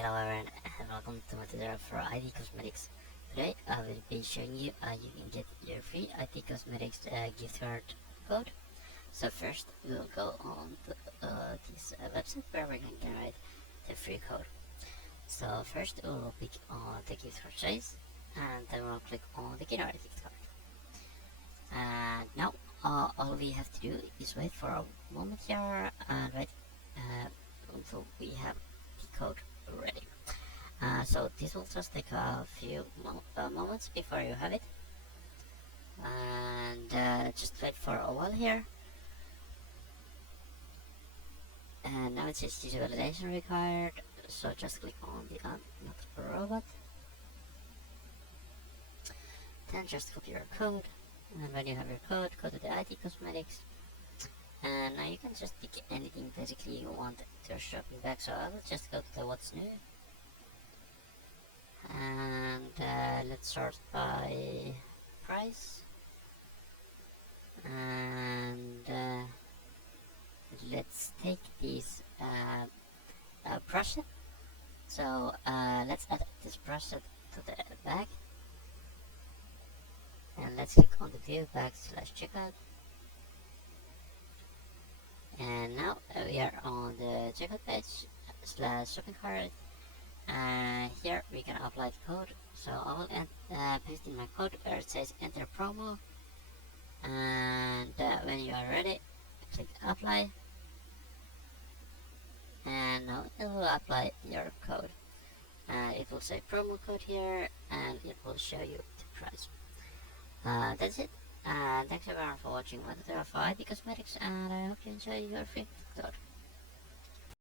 Hello everyone and welcome to my tutorial for ID Cosmetics. Today I will be showing you how you can get your free ID Cosmetics gift card code. So first we will go on to this website where we can generate the free code. So first we will pick on the gift card choice and then we'll click on the generate gift card. And now all we have to do is wait for a moment here and wait until we have the code ready. So this will just take a few moments before you have it, and just wait for a while here. And now it says user validation required, so just click on the not robot, then just copy your code, and when you have your code, go to the ID Cosmetics, and now you can just pick anything basically you want to your shopping bag. So I will just go to the what's new, and let's sort by price, and let's take this brush set. So let's add this brush set to the bag, and let's click on the view bag / checkout. And now we are on the checkout page / shopping cart. Here we can apply the code. So I will paste in my code where it says enter promo, and when you are ready, click apply, and now it will apply your code. It will say promo code here, and it will show you the price. That's it. Thanks everyone for watching my tutorial for ID Cosmetics, and I hope you enjoy your free code.